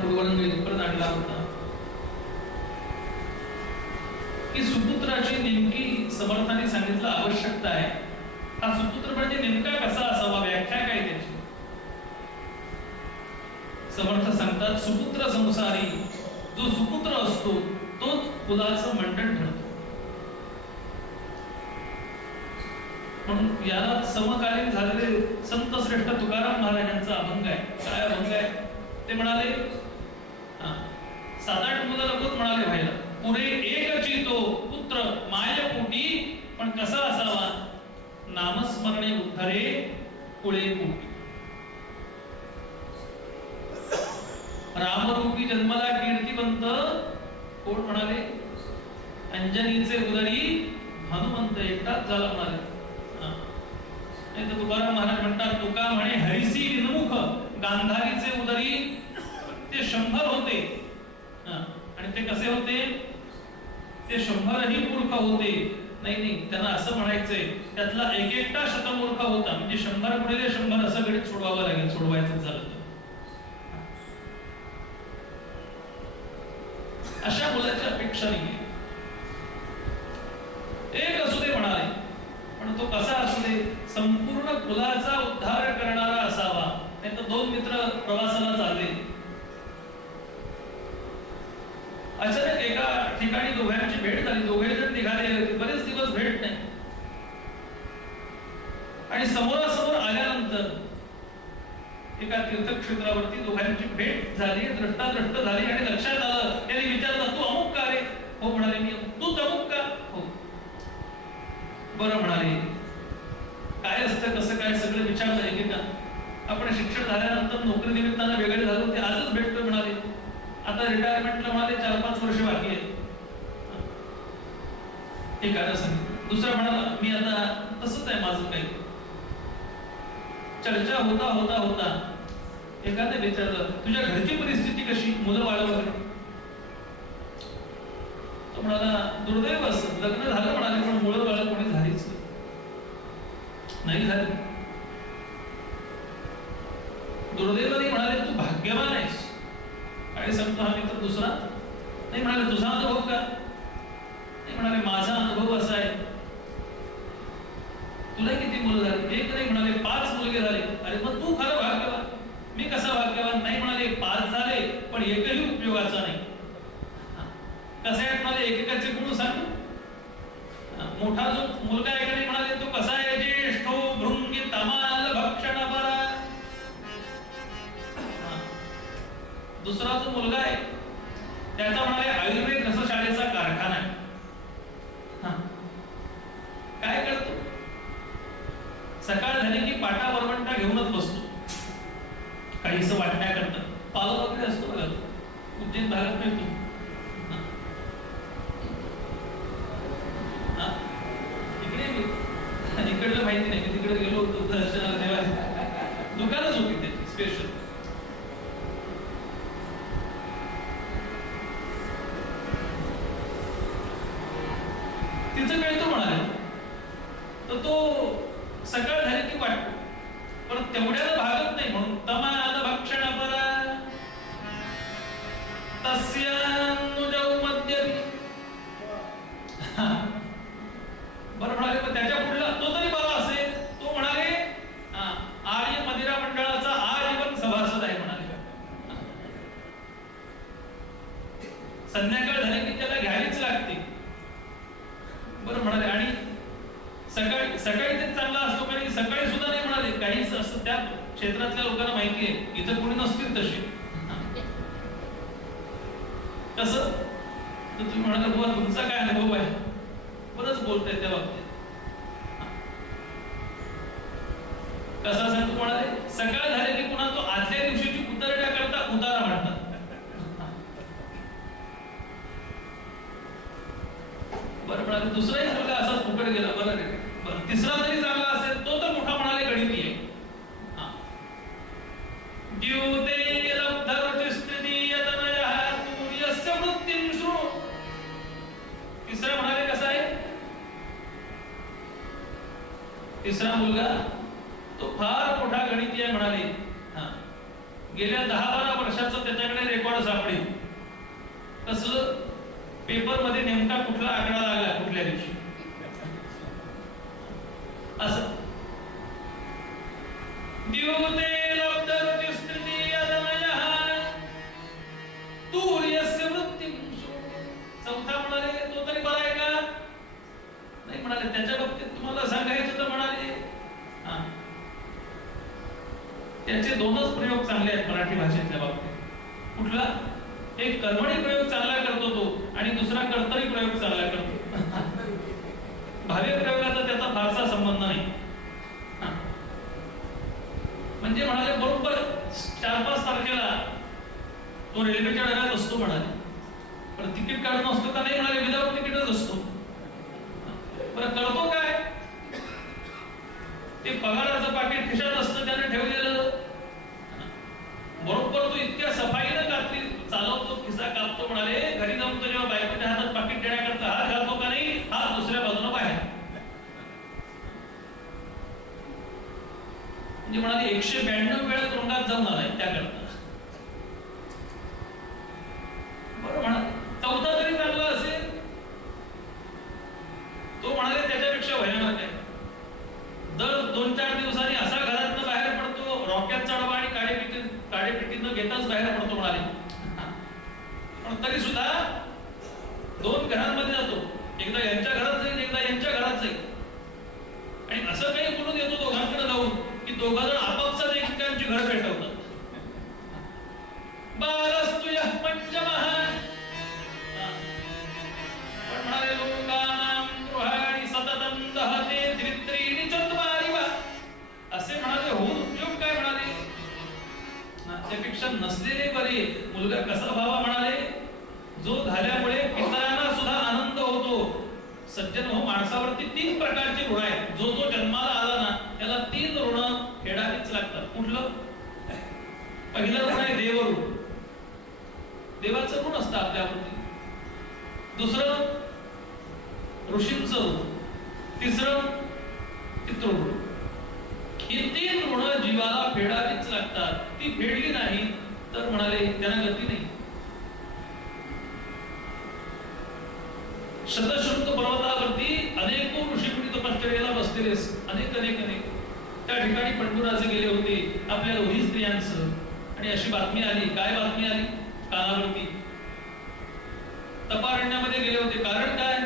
पूर्वांनी परत आणला होता की सुपुत्राची नेमकी समर्थाने सांगितलं आवश्यकता आहे. हा सुपुत्र म्हणजे नेमका कसा असावा, व्याख्या काय त्याची. समर्थ सांगतात सुपुत्र संसारी, जो सुपुत्र असतो तोच कुलाचं मंडन ठरतो. म्हणून याला समकालीन झालेले संत श्रेष्ठ तुकाराम महाराजांचा अभंग आहे. काय अभंग आहे ते म्हणाले, 7-8 मुलं नकोच म्हणाले व्हायला, पुढे एकची तो पुत्र मायपोटी, पण कसा असावा, नामस्मरणे उद्धरे कुळे पोटी. रामरूपी जन्मला कीर्तिवंत कोण म्हणाले, अंजनीचे उदरी हनुमंत एकटाच झाला म्हणाले. नाही तर तुकाराम महाराज म्हणतात, तुका म्हणे हरिसी विनमुख, गांधारीचे उदरी ते 100 होते. आणि ते कसे होते, ते 100ही मूर्ख होते. नाही त्यांना असं म्हणायचंय, त्यातला एक एकटा शतमूर्ख होता. म्हणजे 100 गुणिले 100 असं गणित सोडवावं लागेल, सोडवायचं झालं तर. अशा मुलाची अपेक्षा नाही. एक असू दे म्हणाले, पण तो कसा असू दे, संपूर्ण कुलाचा उद्धार करणारा असावा. नाही तर 2 मित्र प्रवासाला चालले, अचानक एका ठिकाणी दोघांची भेट झाली. दोघे जण निघाले होते, बरेच दिवस भेट नाही. आणि समोरासमोर आल्यानंतर एका तीर्थक्षेत्रावरती दोघांची भेट झाली, दृष्टादृष्ट झाली. आणि लक्षात आलं, त्यांनी विचारलं, तू अमुक का रे? हो म्हणाले, मी. तू अमुक का? हो. बरं म्हणाले, काय असतं कसं काय सगळं विचारलं एकेका. आपण शिक्षण झाल्यानंतर नोकरी निमित्तानं वेगळे झालो, ते आजच भेटतो म्हणाले. आता रिटायरमेंटला म्हणाले 4-5 वर्ष बाकी आहे. एक आलं सांगितलं. दुसरा म्हणाला, मी आता तसंच आहे माझं काही. चर्चा होता होता होता एकाने विचारलं, तुझ्या घरची परिस्थिती कशी, मुलं बाळ वगैरे? तो म्हणाला, दुर्दैव असं लग्न झालं म्हणाले, पण मुलं बाळ कोणी झालीच नाही झाली. दुर्दैवाने म्हणाले, तू भाग्यवान आहेस. काय सांगतो हा मित्र दुसरा? नाही म्हणाले, तुझा अनुभव का? नाही म्हणाले, माझा अनुभव असा आहे. तुला किती मुलं झाली? एक नाही म्हणाले, 5 मुलगे झाले. अरे मग तू खरं भाग्यवान. मी कसा भाग्यवान? नाही म्हणाले, 5 झाले पण एकही उपयोगाचा नाही. कसे आहेत म्हणाले, एकेकाचे गुण सांगू. मोठा जो मुलगा एकाने म्हणाले, तो कसा आहे, ज्येष्ठो भृंगी तमाल भक्षण परा. दुसरा जो मुलगा आहे त्याचा म्हणाले, आयुर्वेद रसशाळेचा कारखाना आहे. काय करतो, सकाळ झाली की पाटा वरवंटा घेऊनच बसतो, काहीसं वाटण्याकरता. पाल वगैरे असतो बघा, उज्जैन भागात मिळतो. इकडलं माहिती नाही, मी तिकडे गेलो होतो दर्शनाला, तेव्हा दुकानच होती त्याची स्पेशल. तिचं कळतो म्हणाले, तर तो सकाळ झाली की वाटतो, पण तेवढ्याला भागत नाही. म्हणून तमाल भक्षण परा तस्यानुजौ मद्यपि. बरं म्हणाले, पण त्याच्या पुढला तो तरी बरा असेल. तो म्हणाले, आर्य मदिरा मंडळाचा आजीवन सभासद आहे म्हणाले. संध्याकाळ झाली की त्याला घ्यावीच लागते. बरं म्हणाले, आणि सकाळी ते चांगला असतो, कारण सकाळी सुद्धा नाही म्हणाले. काही असं त्या क्षेत्रातल्या लोकांना माहिती आहे, इथं कोणी नसतील तसे. कसं तर तुम्ही म्हणाले, बुवा तुमचा काय अनुभव आहे? बरंच बोलताय त्या बाबतीत. कसा सांगतो म्हणाले, सकाळ झाली की पुन्हा तो आदल्या दिवशीची उतरड्या करता उतारा म्हणतात. बरं म्हणाले, दुसराही मुलगा असाच फुकट गेला. बरं तिसरा जरी चांगला असेल, तो तर मोठा म्हणाले गणिती आहे. द्युते लब्धरुचि स्थिती यतनयः तुर्यस्य वृत्तिं शृणु. तिसरा म्हणाले कसा आहे, तिसरा मुलगा तो फार मोठा गणिती आहे म्हणाले. गेल्या 10-12 वर्षाचा त्याच्याकडे रेकॉर्ड आकडं सापडेल. कसलं? पेपर मध्ये नेमका कुठला आकडा लागला कुठल्या दिवशी असं. द्यूते लब्धरुची स्थिती अदमयः तुर्यस्य वृत्तिं. चौथा म्हणाले तो तरी बरा आहे का? नाही म्हणाले. त्याच्या बाबतीत तुम्हाला सांगायचं तर म्हणाले त्याचे दोनच प्रयोग चांगले आहेत मराठी भाषेतल्या बाबतीत. कुठला? एक कर्मणी प्रयोग चांगला करतो तो आणि दुसरा कर्तरी प्रयोग चांगला करतो. भावी प्रयोगाचा त्याचा फारसा संबंध नाही. म्हणजे म्हणाले बरोबर 4-5 तारखेला तो रेल्वेच्या डब्यात असतो म्हणाले. पण तिकीट काढून असतो का? नाही म्हणाले. विदाऊट तिकीटच असतो. बरं करतो काय? ते पगाराचं पाकिट खिशात असतं त्याने ठेवलेलं. बरोबर तो इतक्या सफाईनं कात्री चालवतो, खिसा कापतो म्हणाले. घरी जाऊन तो जेव्हा बायकोच्या हातात पाकिट देण्याकरता हात घालतो का नाही, हात दुसऱ्या बाजूला बाहेर. म्हणजे म्हणाले 192 वेळा तुरुंगात जाऊन आलाय त्याकरता. बरं म्हणाले. चौथा तरी चांगला असेल. तो म्हणाले त्याच्यापेक्षा भयानक आहे. दर 2-4 दिवसांनी असा घरातनं बाहेर पडतो, रॉकेट चढवा आणि काडेपिटीनं घेताच बाहेर पडतो म्हणाले. पण तरी सुद्धा 2 घरांमध्ये जातो. एकदा यांच्या घरात जाईल, एकदा यांच्या घरात जाईल. आणि असं काही बोलून येतो दोघांकडे जाऊन की दोघं जण आपापसात एकमेकांची घर पेटवतात. बालस्तु यः पंचमः. पण म्हणाले लोकानां गृहाणि सततं दहते द्वित्रीणि चत्वारि वा. असे म्हणाले होऊन उपयोग काय म्हणाले? त्यापेक्षा नसलेले बरे. मुलगा कसा व्हावा म्हणाले? जो झाल्यामुळे पितरांना सुद्धा आनंद होतो. सज्जन हो, माणसावरती 3 प्रकारची ऋण आहेत. जो जो जन्माला आला ना त्याला 3 ऋण फेडावीच लागतात. कुठलं? पहिलं ऋण आहे देवऋण. देवाचं ऋण असतं आपल्यावरती. दुसरं ऋषींचं ऋण. तिसरं पितृऋण. ही 3 ऋण जीवाला फेडावीच लागतात. ती फेडली नाही तर म्हणाले त्यांना गती नाही. शतशृंग पर्वतावरती अनेको ऋषीमुनी तपश्चर्येला बसलेले अनेक. त्या ठिकाणी पंडुराजे गेले होते आपल्या दोन्ही स्त्रियांसह. आणि अशी बातमी आली. काय बातमी आली? कानावरती. तपारण्यामध्ये गेले होते. कारण काय?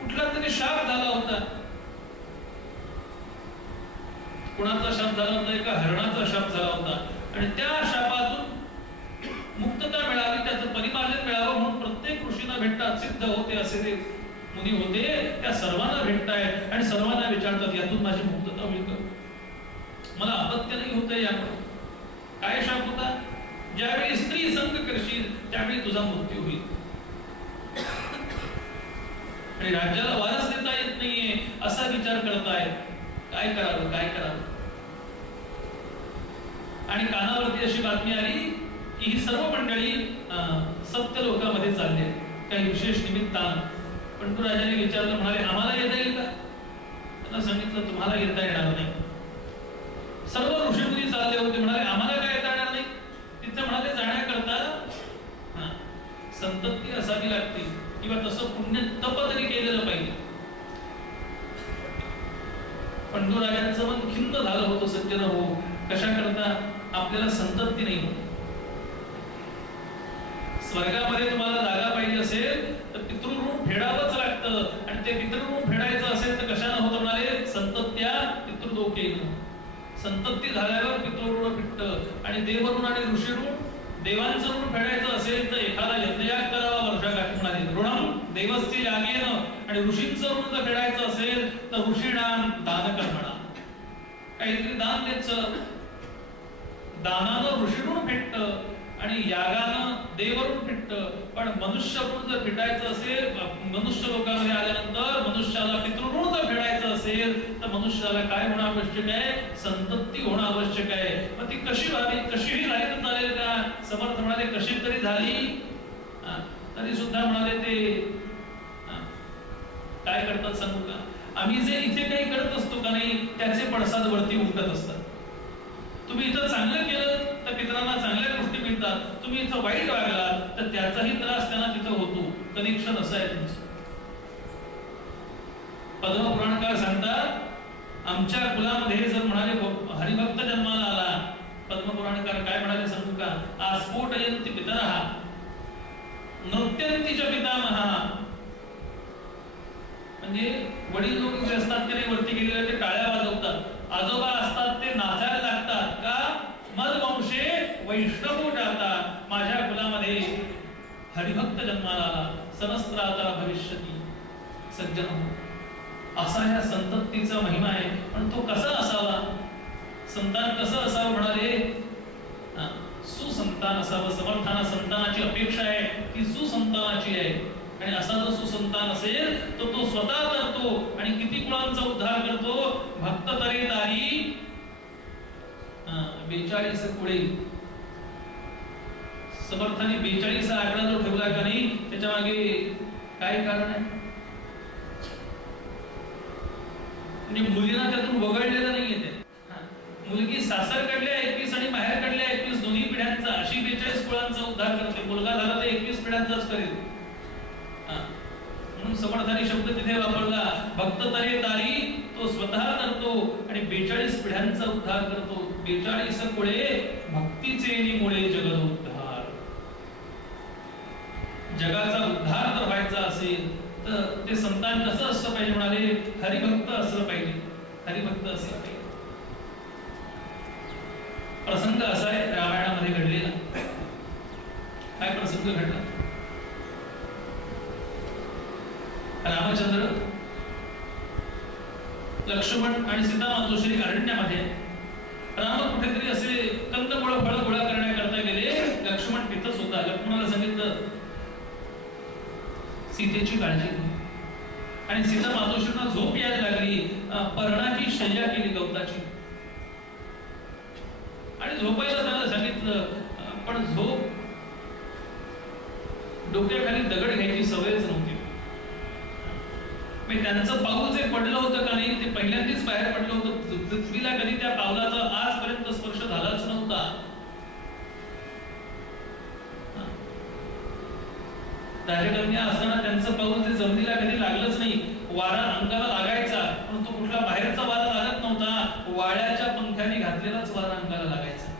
कुठला तरी शाप झाला होता. कुणाचा शाप झाला होता? एका हरणाचा शाप झाला होता. आणि त्या शापातून मुक्तता मिळावी, त्याचं परिमार्जन मिळावं म्हणून प्रत्येक ऋषींना भेटतात. सिद्ध होते असे ते मुनी होते. त्या सर्वांना भेटतायत आणि सर्वांना विचारतात यातून माझी मुक्तता होईल का? मला अपत्य नाही होत यामुळे. काय शाप होता? ज्यावेळी स्त्री संग करशील त्यावेळी तुझा मृत्यू होईल. आणि राज्याला वारस देता येत नाहीये असा विचार करताय. काय करावं? आणि कानावरती अशी बातमी आली की ही सर्व मंडळी सत्य लोकांमध्ये चालले. काही विशेष निमित्तानं पंडुराजाने विचारलं. म्हणाले आम्हाला येता येईल का? त्यांना सांगितलं तुम्हाला येता येणार नाही. सर्व ऋषीमुनी चालले होते. म्हणाले आम्हाला काय येता येणार नाही? तिथे म्हणाले जाण्याकरता संतती असावी लागते किंवा तसं पुण्य तप तरी केलेलं पाहिजे. पंडुराजांचं मन खिन्न झालं होतं. सज्जन हो, कशा करता? आपल्याला संतती नाही होत. स्वर्गामध्ये तुम्हाला जागा पाहिजे असेल तर पितृऋण फेडावंच लागतं. आणि ते पितृऋण फेडायचं असेल तर कशानं होतं म्हणाले? संतत्या पितृलोकेन. संतती झाल्यावर पितृऋण फिटतं. आणि देवऋण आणि ऋषीऋण, देवांचं ऋण फेडायचं असेल तर एखादा यज्ञयाग करावा वर्षाकाठी म्हणाले. ऋणम देवस्य यागेन. आणि ऋषींचं ऋण जर फेडायचं असेल तर ऋषीणाम दान कर्मणा. काहीतरी दान देत चल. दानानं ऋषीऋण फेडतं आणि यागानं देवऋण फिटतं. पण मनुष्य ऋण जर फिटायचं असेल, मनुष्य लोकांमध्ये आल्यानंतर मनुष्याला पितृऋण जर फेडायचं असेल तर मनुष्याला काय होणं आवश्यक आहे? संतती होणं आवश्यक आहे. मग ती कशी व्हावी? कशीही झाली तर चालेल का? समर्थ म्हणाले कशी तरी झाली तरी सुद्धा म्हणाले ते काय करतात सांगू का? आम्ही जे इथे काही करत असतो का नाही त्याचे पडसाद वरती उठत असतात. तुम्ही इथं चांगलं केलं तर पितरांना चांगल्या गोष्टी मिळतात. ठेवतात. तुम्ही इथं वाईट वागला तर त्याचाही त्रास त्यांना तिथं होतो. कनेक्शन असं आहे तुमचं. पद्मपुराणकार सांगतात आमच्या कुलामध्ये जर म्हणाले हरिभक्त जन्माला आला, पद्मपुराणकार काय म्हणाले सांगू का? आस्फोटयन्ति पितरः नृत्यन्ति च पितामहः. म्हणजे वडील लोक जे असतात ते वरती गेलेले ते टाळ्या वाजवतात. आजोबा असतात ते नाचायला लागतात. का? मदवंशे वैष्णवो जाता. माझ्या कुलामध्ये हरिभक्त जन्माला आला, सहस्रावतार भविष्यती. सज्जन, असा या संततीचा महिमा आहे. पण तो कसा असावा? संतान कसं असावं म्हणाले? सुसंतान असावं. समर्थाना संतानाची अपेक्षा आहे ती सुसंतानाची आहे. आणि असा जो सुसंतान असेल तो स्वतः करतो आणि किती कुळांचा उद्धार करतो. भक्त तरे तारी 42 कुळे. समर्थाने 42 हा आकडा जो ठेवला का नाही, त्याच्या मागे काय कारण आहे? म्हणजे मुलींना त्यातून वगळलेलं नाहीये ते. मुलगी सासरकडल्या 21 आणि माहेरकडल्या 21 दोन्ही पिढ्यांचा अशी 42 कुळांचा उद्धार करते. मुलगा झाला तर 21 पिढ्यांचाच करेल. म्हणून समर्थाने शब्द तिथे वापरला. भक्त तरे तारी, तो स्वतः करतो आणि 42 पिढ्यांचा उद्धार करतो. 42 कुळे भक्तीचे मुळे जगदोद्धार. जगाचा उद्धार जर व्हायचा असेल तर ते संतान कसं असलं पाहिजे म्हणाले? हरिभक्त असलं पाहिजे. हरिभक्त असलं पाहिजे. प्रसंग असा आहे रामायणामध्ये घडलेला. काय प्रसंग घडला? रामचंद्र, लक्ष्मण आणि सीता मातोश्री अरण्यामध्ये. राम कुठेतरी असे कंदमुळं फळं गोळा करण्याकरता गेले. लक्ष्मण तिथंच होता. लक्ष्मणाला सांगितलं सीतेची काळजी घे. आणि सीता मातोश्रींना झोप यायला लागली. पर्णाची शय्या केली गवताची आणि झोपायला त्यांना सांगितलं. पण झोप डोक्याखाली दगड घ्यायची सवयच नव्हती. त्यांचं पाऊल जे पडलं होतं का नाही, ते पहिल्यांदाच बाहेर पडलं होतं. पृथ्वीला कधी त्या पावलाचा आजपर्यंत स्पर्श झालाच नव्हता. राजकन्या असताना त्यांचं पाऊल ते जमिनीला कधी लागलंच नाही. वारा अंगाला लागायचा पण तो कुठला बाहेरचा वारा लागत नव्हता. वाळ्याच्या पंख्याने घातलेलाच वारा अंगाला लागायचा.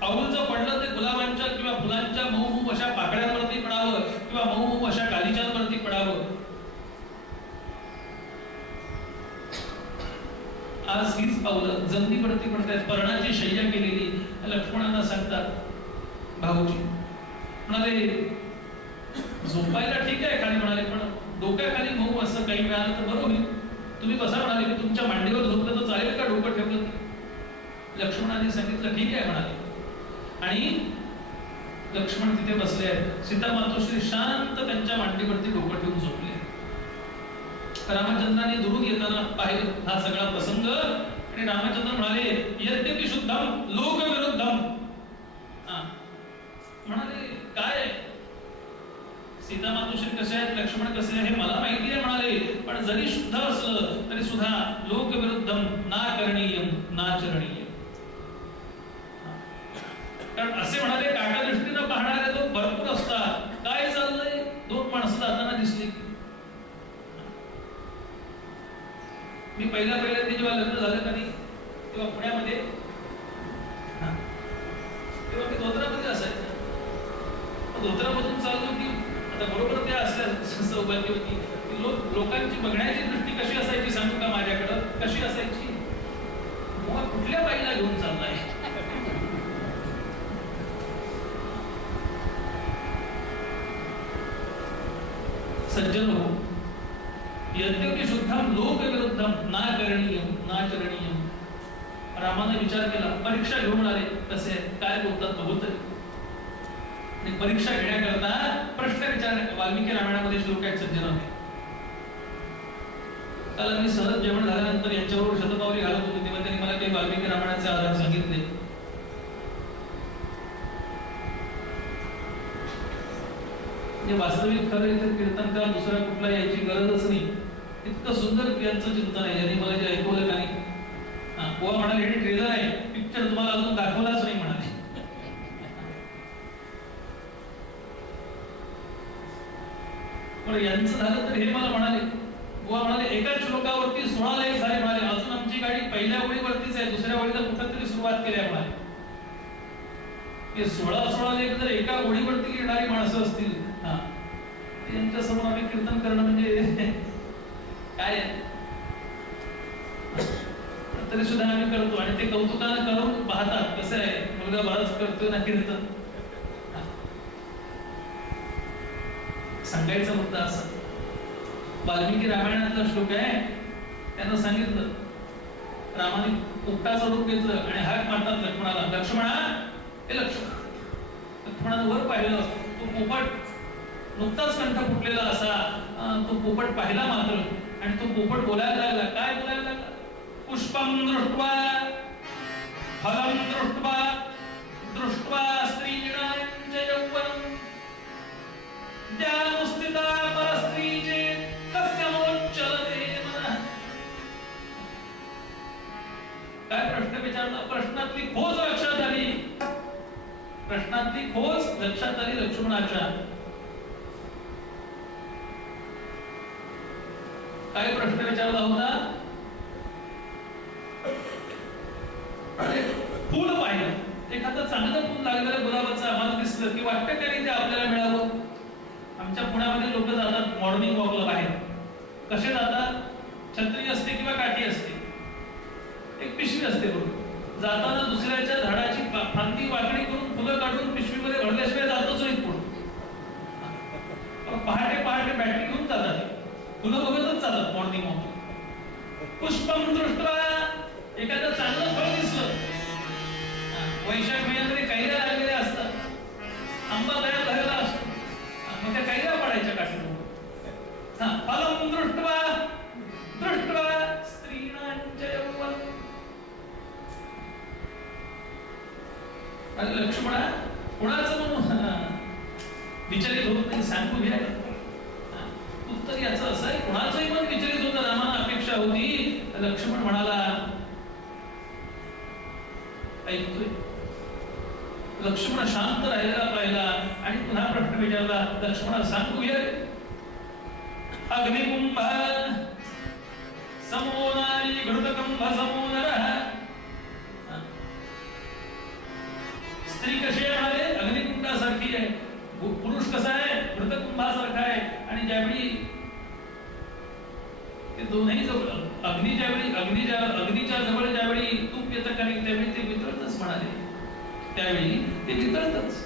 पाऊल जर पडलं ते गुलाबांच्या किंवा फुलांच्या मऊ मऊ अशा पाकळ्यांवरती पडावं किंवा मऊ मऊ अशा गालिचांवरती पडावं. आज हीच पावलं जमिनीवरती पडतायत. पर्णाची शय्या केलेली. लक्ष्मणांना सांगतात भाऊजी म्हणाले झोपायला ठीक आहे खाली म्हणाले, पण डोक्याखाली मऊ असं काही मिळालं तर बरं होईल. तुम्ही बसा म्हणाले की तुमच्या मांडीवर झोपलं तर चालेल का डोकं ठेवलं? लक्ष्मणाने सांगितलं ठीक आहे म्हणाले. आणि लक्ष्मण तिथे बसले आहेत. सीता मातोश्री शांत त्यांच्या मांडीवरती डोकं ठेवून झोपले. रामचंद्राने दुरून येताना पाहिलं हा सगळा प्रसंग आणि रामचंद्र म्हणाले यद्यपि शुद्धम लोक विरुद्धम. म्हणाले काय सीता मातोश्री कसे आहेत, लक्ष्मण कसे आहे हे मला माहिती आहे म्हणाले, पण जरी शुद्ध असलं तरी सुद्धा लोक विरुद्धम ना करणीयम ना चरणीयम. कारण असे म्हणाले काटा दृष्टीनं पाहणारे लोक भरपूर असतात. काय चाललंय? दोन माणसं जाताना दिसली. मी पहिल्यांदा जेव्हा लग्न झालं का नाही तेव्हा पुण्यामध्ये, तेव्हा मी धोत्रामध्ये असायचं. धोत्रामधून चाललो की आता बरोबर त्या असल्या सौभाग्यवती लोकांची बघण्याची दृष्टी कशी असायची सांगू का? माझ्याकडं कशी असायची? कुठल्या बाईला घेऊन चाललाय? सज्जन हो, यद्यपि शुद्धम लोक विरुद्धम ना करणीयम ना चरणीयम. रामाने विचार केला. परीक्षा घेऊन आले कसे काय बोलतात बघू तरी. परीक्षा घेण्याकरता प्रश्न विचार वाल्मिकी रामायणामध्ये श्लोक आहेत सज्जनाने. काल मी सहज जेवण झाल्यानंतर यांच्याबरोबर शतपावली घालत होतो तेव्हा त्यांनी मला काही वाल्मिकी रामायणाचे आधार सांगितले. वास्तविक खरं इथं कीर्तनकार दुसरा कुठला यायची गरजच नाही. इतकं सुंदर यांचं चिंतन आहे. यांनी मला जे ऐकवलं का नाही, बुवा म्हणाले हे ट्रेलर आहे, पिक्चर तुम्हाला अजून दाखवलाच नाही म्हणाले. पण यांचं झालं तर हे मला म्हणाले, बुवा म्हणाले एका श्लोकावरती 16 लेख झाले म्हणाले, अजून आमची गाडी पहिल्या ओळीवरतीच आहे, दुसऱ्या ओळीला कुठंतरी सुरुवात केली आहे म्हणाले. हे 16 लेख जर एका ओळीवरती येणारी माणसं असतील, हा, यांच्या समोर आम्ही कीर्तन करणं म्हणजे काय आहे? तरी सुद्धा आम्ही करतो आणि ते कौतुकानं करून पाहतात. कसं आहे, मुलगा बराच करतोय ना कीर्तन. सांगायचा मुद्दा असा, वाल्मिकी रामायणातला श्लोक आहे, त्यांना सांगितलं, रामाने पोपटाचं रूप घेतलं आणि हाक मारतात लक्ष्मणाला, लक्ष्मणा हे लक्ष्मणानं वर पाहिलं, तो पोपट नुकताच कंठ फुटलेला असा तो पोपट पाहिला मात्र, आणि तो पोपट बोलायला लागला. काय बोलायला लागला? पुष्पम दृष्ट्वा फलम दृष्ट्वा दृष्ट्वा स्त्रीणां च यौवनं ज्ञानस्थिता परस्त्रीचे कस्य मोच्चलते मनः. काय प्रश्न विचारला? प्रश्नातली खोज लक्षात आली, प्रश्नातली खोज लक्षात आली लक्ष्मणाच्या. काय प्रश्न विचारला होता? फुल पाहिलं, एखादं चांगलं फुल लागलेलं गुलाबाचं आम्हाला दिसलं की वाटतं का नाही ते आपल्याला मिळावं. आमच्या पुण्यामध्ये लोक जातात मॉर्निंग वॉकला बाहेर. कसे जातात? छत्री असते किंवा काठी असते, एक पिशवी असते बरोबर. जाताना दुसऱ्याच्या झाडाची फांदी वाकडी करून फुलं काढून पिशवीमध्ये भरल्याशिवाय जातच नाही पुढे. पहाटे पहाटे बॅटरी घेऊन जातात, फुलं बघतच चालत मॉर्निंग वॉक. पुष्पम दृष्ट्वा, एखादं चांगलं फळ दिसलं, वैशाख महिन्यामध्ये कैऱ्या लागलेल्या असतात, आंबा तयार झालेला असतो, मग त्या कैऱ्या पडायच्या काठीवर. फलम दृष्ट्वा दृष्ट्वा स्त्रीणां च यौवनं. लक्ष्मणा कुणाचं म्हणून विचलित होत नाही, सांगू घ्या. उत्तर याचं असं आहे, कुणाचंही मन विचलित होतं, रामाला अपेक्षा होती. लक्ष्मण म्हणाला, ऐकतोय. लक्ष्मण शांत राहिला पाहिला आणि पुन्हा प्रश्न विचारला, लक्ष्मणा सांगू घ्या. अग्निकुंभ समो नारी घृतकुंभ समो नरः. स्त्री कशी आहे म्हणाले? अग्निकुंडासारखी आहे. पुरुष कसा आहे? घृतकुंभासारखा आहे. आणि ज्यावेळी ते दोन्ही अग्नीच्या जवळ ज्यावेळी तूप येतं का नाही त्यावेळी ते वितळतच म्हणाले, त्यावेळी ते वितळतच.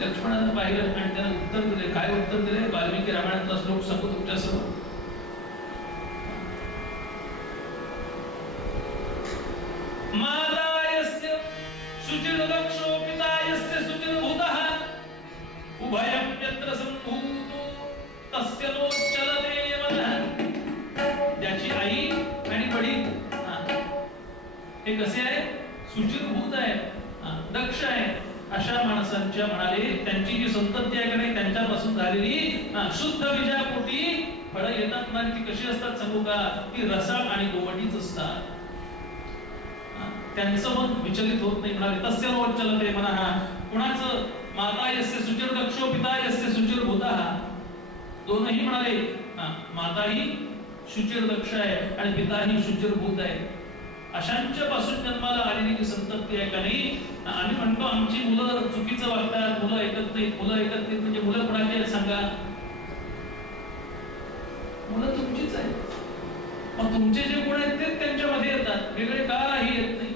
लक्ष्मणानं पाहिलं आणि त्यानं उत्तर दिले. काय उत्तर दिले? वाल्मिकी रामायणातला श्लोक सांगू तुमच्या समोर. मातायस्य शुचिर्दक्षो पितायस्य शुचिर्भूतः उभयं यत्र संभूतो तस्य नोच्चलते मनः. ज्याची आई आणि वडील हे कसे आहे? शुचिर्भूत आहे, दक्ष आहे, अशा माणसांच्या म्हणाले त्यांची जी संतती आहे का नाही त्यांच्यापासून झालेली शुद्ध बीजापोटी फळं येतात म्हणाले. ती कशी असतात सांगू का? ती रसाळ आणि गोमटीच असतात. त्यांचं मन विचलित होत नाही म्हणाले. तस्य नोच्चलते मनः. कुणाचं? माता यस्य शुचिर्दक्षो पिता यस्य शुचिर्भूतः. दोनही म्हणाले, माताही शुचिर्दक्ष आहे आणि पिताही शुचिर्भूत आहे. अशांच्या पासून जन्माला आलेली जी संतती आहे का नाही, आम्ही म्हणतो आमची मुलं चुकीचं वागतात, मुलं ऐकत नाहीत. मुलं ऐकत नाहीत म्हणजे मुलं कोणाची आहेत सांगा? मुलं तुमचीच आहेत. मग तुमचे जे गुण आहेत ते त्यांच्यामध्ये येतात, वेगळे काही येत नाही.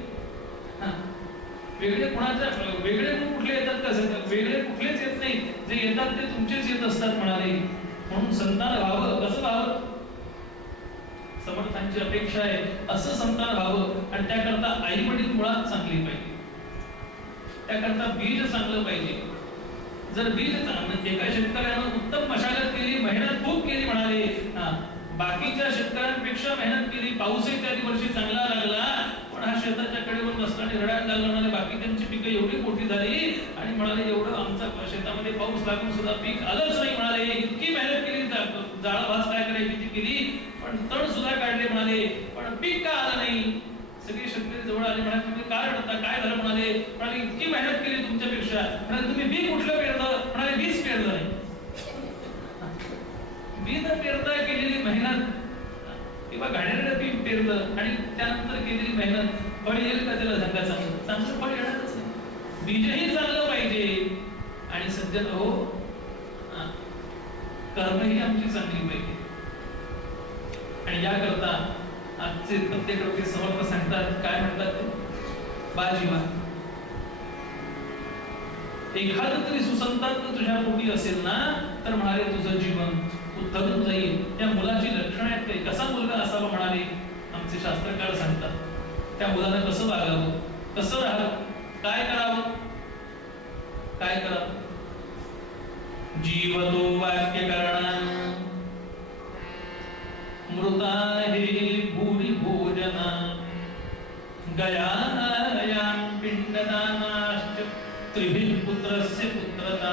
वेगळे कुणाच्या वेगळे गुण कुठले येतात का? वेगळे कुठलेच येत नाही. जे येतात ते तुमचेच येत असतात म्हणाले. म्हणून संतान व्हावं. कसं व्हावं? समर्थांची अपेक्षा आहे असं संतान व्हावं. आणि त्याकरता आई वडील मुळात चांगली पाहिजे, त्याकरता बीज चांगलं पाहिजे. जर बीज एका शेतकऱ्यानं उत्तम मशागत केली, मेहनत खूप केली म्हणाले, बाकीच्या शेतकऱ्यांपेक्षा मेहनत केली, पाऊसही त्या वर्षी चांगला लागला, पण हा शेताच्या कडेवर नसताना रडायला लागला म्हणाले. बाकीच्यांची पिकं एवढी मोठी झाली आणि म्हणाले एवढं आमच्या शेतामध्ये पाऊस लागून सुद्धा पीक आलंच नाही म्हणाले. इतकी मेहनत केली, जाळा भास काय करायची ती केली, पण तण सुद्धा काढले म्हणाले, पण पीक का आलं नाही. सगळे शेतकरी जवळ आले, म्हणाले तुम्ही काय रडता, काय झालं म्हणाले. म्हणाले इतकी मेहनत केली तुमच्यापेक्षा. म्हणाले तुम्ही बी कुठलं पेरलं? म्हणाले बीज पेरलं नाही. बिन पेरता केलेली मेहनत किंवा घाणेरडं पीक पेरलं आणि त्यानंतर केलेली मेहनत फळ येईल का त्याला सांगा? चांगलं फळ येणारच नाही. बीजही चांगलं पाहिजे आणि सज्जन हो कर्मही आमची चांगली पाहिजे. आणि याकरता आजचे प्रत्येक समर्थ सांगतात, काय म्हणतात ते? बाजीवा एखादं तरी सुसंतान तुझ्या पोटी असेल ना तर म्हणाले तुझं जीवन उत्तम जाईल. त्या मुलाची लक्षणं आहेत काही, कसा मुलगा असावा म्हणाले आमचे शास्त्रकार सांगतात. त्या मुलानं कसं वागावं, कसं राहावं, काय करावं, काय करावं? जीवतो वाक्य करणा मृता हे भूरी भोजना गयायां पिंडदानाश्च त्रिभिः पुत्रस्य पुत्रता.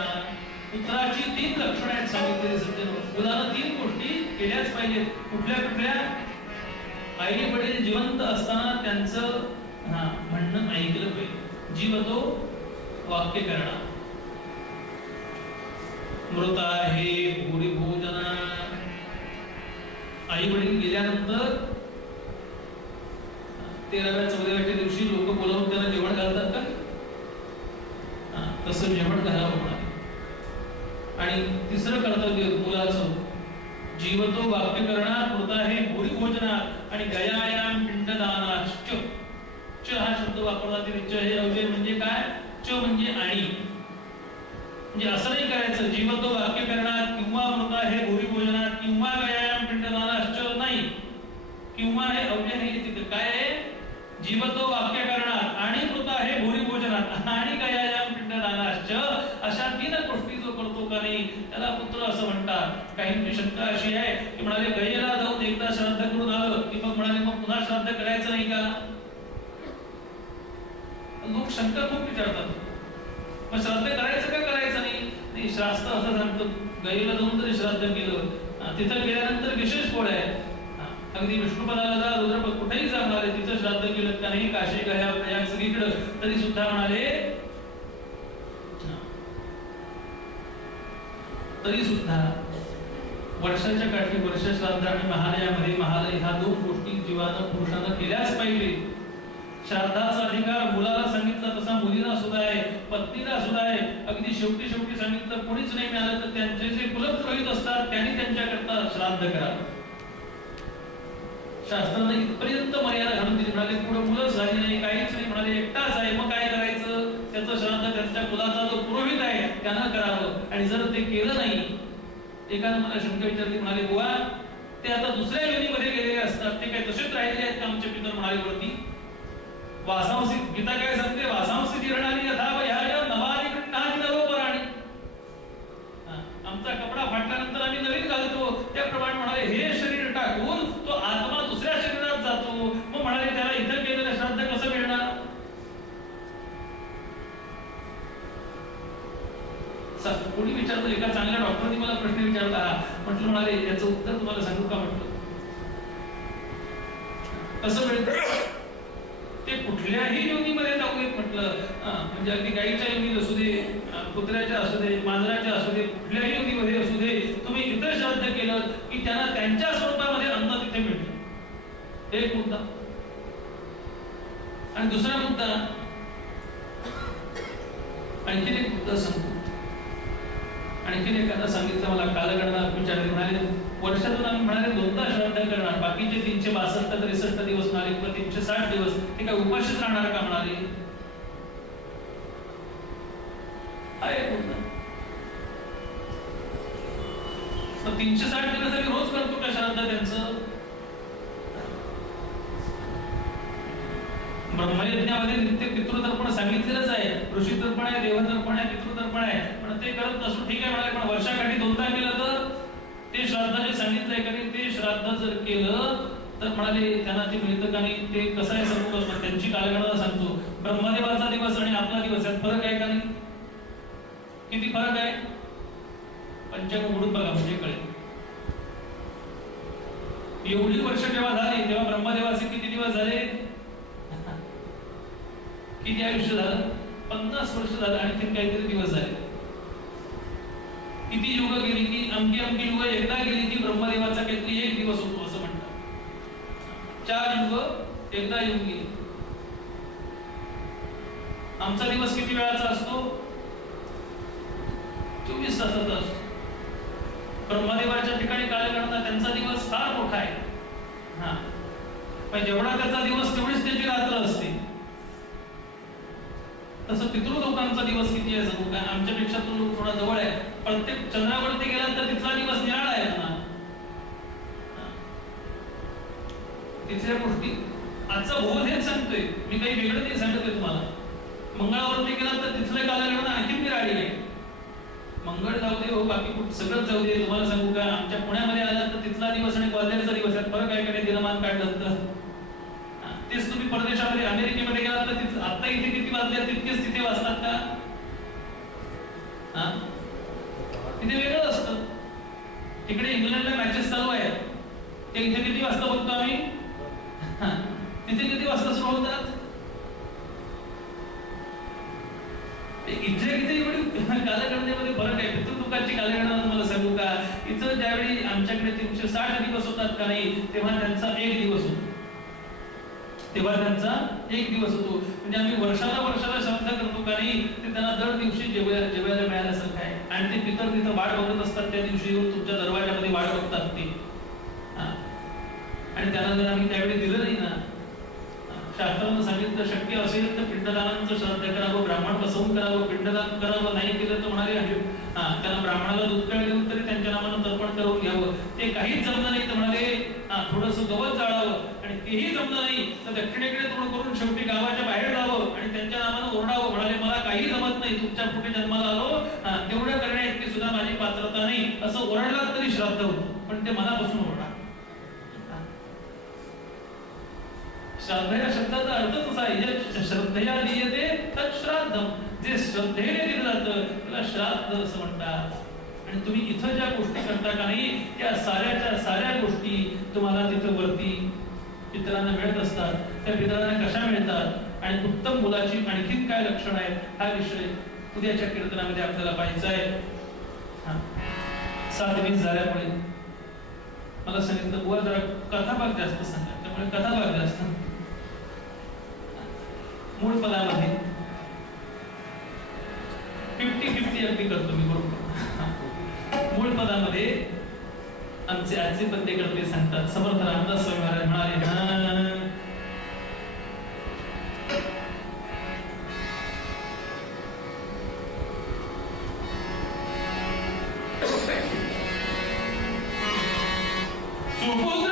पुत्राची 3 लक्षणं आहेत सांगितलेली सज्जन. मुलानं 3 गोष्टी केल्याच पाहिजेत. कुठल्या कुठल्या? आई वडील जिवंत असताना त्यांचं म्हणणं ऐकलं पाहिजे. जीवतो वाक्य करणा मृता हे भूरी भोजना. आई वडील गेल्यानंतर 13व्या 14व्याच्या दिवशी लोक बोलावून त्यांना जेवण घालतात का? तसं जेवण घालावं म्हणाले. आणि तिसरं कर्तव्य मुलाचं जीवतो वाक्य करणार मृता हे भूरी भोजना आणि गयायाम पिंडदानाश्च. च हा शब्द वापरला तरी च हे अव्यय म्हणजे काय? च म्हणजे आणि. म्हणजे असं नाही करायचं जीवतो वाक्य करणार किंवा मृता हे भूरी भोजना किंवा गयायाम पिंडदानाश्च नाही. किंवा हे अव्यय नाही. तिथे काय आहे? जीवतो वाक्य करणार आणि मृता हे भूरी भोजनात आणि गयायाम पिंडदानाश्च. अशा 3 गोष्टी जो करतो का नाही त्याला पुत्र असं म्हणतात. काहींची शंका अशी आहे की म्हणाले गयेला जाऊन एकदा श्राद्ध करून आलं की मग म्हणाले मग पुन्हा श्राद्ध करायचं नाही का? लोक शंका खूप विचारतात. मग श्राद्ध करायचं का करायचं नाही? शास्त्र असं सांगतं गयेला जाऊन जरी श्राद्ध केलं तिथं गेल्यानंतर विशेष पोळ आहे. अगदी विष्णुपदाला जा, रुद्रपद कुठेही जा म्हणाले तिथं श्राद्ध केलं का नाही, काशी गया प्रयाग सगळीकडे तरी सुद्धा म्हणाले तरी सुद्धा वर्षाच्या काठी वर्ष श्राद्ध आणि महालयामध्ये महालय ह्या 2 गोष्टी जीवानं पुरुषानं केल्याच पाहिजे. श्राद्धाचा अधिकार मुलाला सांगितला तसा मुलीला सुद्धा आहे, पत्नीला सुद्धा आहे. अगदी शेवटी सांगितलं कोणीच नाही मिळालं तर त्यांचे जे कुलपुरोहित असतात त्यांनी त्यांच्याकरता श्राद्ध करावं. शास्त्राने इथपर्यंत मर्यादा घालून दिली. म्हणाले पुढे मुलंच झाली नाही, काहीच नाही, म्हणाले एकटाच आहे, मग काय करायचं? त्याचं श्राद्ध त्यांच्या कुलाचा जो पुरोहित आहे त्यानं करावं. आणि जर ते केलं नाही, एकानं मला शंका विचारली, म्हणाले बुवा ते आता दुसऱ्या योनीमध्ये गेलेले असतात, ते काय तसेच राहिले आहेत का आमचे पितर? म्हणाले वरती वासांसी गीता काय सांगते? वासांसी जीर्णानी यथा ह्या नवानी कृष्णानी नरोपराणी. आमचा कपडा फाटल्यानंतर आम्ही नवीन घालतो त्याप्रमाणे म्हणाले हे शरीर टाकून तो आत्मा दुसऱ्या शरीरात जातो. मग म्हणाले त्याला इथं केलेलं श्राद्ध कसं मिळणार? कोणी विचारलं, एका चांगल्या डॉक्टरनी मला प्रश्न विचारला. म्हटलं म्हणाले याचं उत्तर तुम्हाला सांगू का? म्हटलं कसं मिळतं? ते कुठल्याही योनीमध्ये जाऊ देत म्हटलं. म्हणजे अगदी गाईच्या योनीत असू दे, कुत्र्याच्या असू दे, मांजराच्या असू दे, कुठल्याही योनीमध्ये असू दे, तुम्ही इथं श्राद्ध केलं की त्यांना त्यांच्या स्वरूपामध्ये अन्न तिथे मिळतं. एक मुद्दा. आणि दुसरा मुद्दा, आणखीन एक मुद्दा सांगतो. आणखीन एखादा सांगितलं मला कालगणना विचारले, म्हणाले वर्षातून आम्ही म्हणाले 2दा श्राद्ध करणार, बाकीचे 362 63 दिवस म्हणाले किंवा 360 दिवस हे काय उपाशीच राहणार का? म्हणाले आहे मुद्दा. 360 दिवस आम्ही रोज करतो का श्राद्ध त्यांचं? ब्रह्मयज्ञामध्ये नित्य पितृतर्पण सांगितलेलंच आहे. ऋषी तर्पण आहे, देवतर्पण आहे, पितृतर्पण आहे. पण ते करत नसून ठीक आहे म्हणाले, पण वर्षाकाठी 2दा केलं तर ते श्राद्ध जे सांगितलंय का नाही ते श्राद्ध जर केलं तर म्हणाले त्यांना ते मिळतं का नाही? ते कसं आहे सांगू का? त्यांची कालगणना सांगतो. ब्रह्मदेवाचा दिवस आणि आपला दिवस यात फरक आहे का नाही? किती फरक आहे? पंचांग उघडून बघा म्हणजे कळेल. एवढी वर्ष जेव्हा झाली तेव्हा ब्रह्मदेवाचे किती दिवस झाले? किती आयुष्य झालं? 50 वर्ष झालं. आणखी काहीतरी दिवस झाले. किती युग गेली की अमकी अमकी युग एकदा गेली की ब्रह्मदेवाचा काहीतरी एक दिवस होतो असं म्हणतात. 4 युग एकदा येऊन गेली. आमचा दिवस किती वेळाचा असतो? 24 तासाचा असतो. ब्रह्मदेवाच्या ठिकाणी कालगणना त्यांचा दिवस फार मोठा आहे. हा, पण जेवढा त्याचा दिवस तेवढीच त्याची रात्र असते. तसं पितृलोकांचा दिवस किती आहे सांगू का? आमच्यापेक्षा तो थोडा जवळ आहे. प्रत्येक चंद्रावरती गेला तर तिथला दिवस निराळा आहे ना. तिथल्या गोष्टी आजचा बोध हेच सांगतोय, मी काही वेगळं नाही सांगतोय तुम्हाला. मंगळावरती गेला तर तिथलं कालगणना आणखी निराळी आहे. मंगळ जाऊ दे हो, बाकी सगळंच जाऊ दे. तुम्हाला सांगू का, आमच्या पुण्यामध्ये आला तर तिथला दिवस आणि ग्वाल्हेरचा दिवस यात फरक आहे का नाही? दिनमान काढलं तर तेच तुम्ही परदेशामध्ये अमेरिकेमध्ये गेलात तर आता इथे किती वाजले तितकेच तिथे वाजतात का? तिथे वेगळं असतं. तिकडे इंग्लंडला मॅचेस चालू आहेत, ते इथे किती वाजता बघतो आम्ही, तिथे किती वाजता सुरू होतात. इथे किती एवढी कालगणनेमध्ये फरक आहे. पितृलोकांची कालगणना मला सांगू का, इथं ज्यावेळी आमच्याकडे 360 दिवस होतात का नाही, तेव्हा त्यांचा एक दिवस होतो. म्हणजे आम्ही वर्षाला श्राद्ध करतो का नाही, ते त्यांना दर दिवशी जेवायला मिळाल्यासारखं आहे. आणि ते पितर तिथं वाट बघत असतात, त्या दिवशी येऊन तुमच्या दरवाजामध्ये वाट बघतात ते. आणि त्यांना जर आम्ही त्यावेळी दिलं नाही ना, शास्त्रानं सांगितलं शक्य असेल तर पिंडदानाचं श्राद्ध करावं, ब्राह्मण बसवून करावं, पिंडदान करावं. नाही केलं तर म्हणाले त्याला ब्राह्मणाला दूध पेळ देऊन तरी त्यांच्या नावानं तर्पण करून घ्यावं. ते काहीच जमलं नाही तर म्हणाले थोडंसं गवत जाळावं. आणि तेही जमलं नाही तर दक्षिणेकडे तोंड करून शेवटी गावाच्या बाहेर जावं आणि त्यांच्या नावानं ओरडावं. म्हणाले मला काही जमत नाही, तुमच्या कुठे जन्माला आलो, तेवढं करण्याइतकी सुद्धा माझी पात्रता नाही, असं ओरडलात तरी श्राद्ध होतं. पण ते मनापासून ओरडा. श्राद्ध या शब्दाचा अर्थ तसा आहे, श्रद्धया दीयते तत् श्राद्धम. जे श्रद्धेने दिलं जातं त्याला श्राद्ध असं म्हणतात. आणि तुम्ही इथं ज्या गोष्टी करता का नाही, त्या साऱ्या गोष्टी तुम्हाला तिथं वरती पितरांना मिळत असतात. त्या पितरांना कशा मिळतात आणि उत्तम मुलाची आणखीन काय लक्षण आहेत, हा विषय उद्याच्या कीर्तनामध्ये आपल्याला पाहायचा आहे. 7:20 झाल्यामुळे मला सांगितलं बुवा जरा कथाभाग जास्त सांगा, त्यामुळे कथाभाग जास्त. मूळ पदामध्ये 50-50 अगदी करतो मी, बरोबर. मूळ पदामध्ये आमचे आजचे पद्यकर्ते सांगतात, समर्थ रामदास स्वामी महाराज म्हणाले सुबुध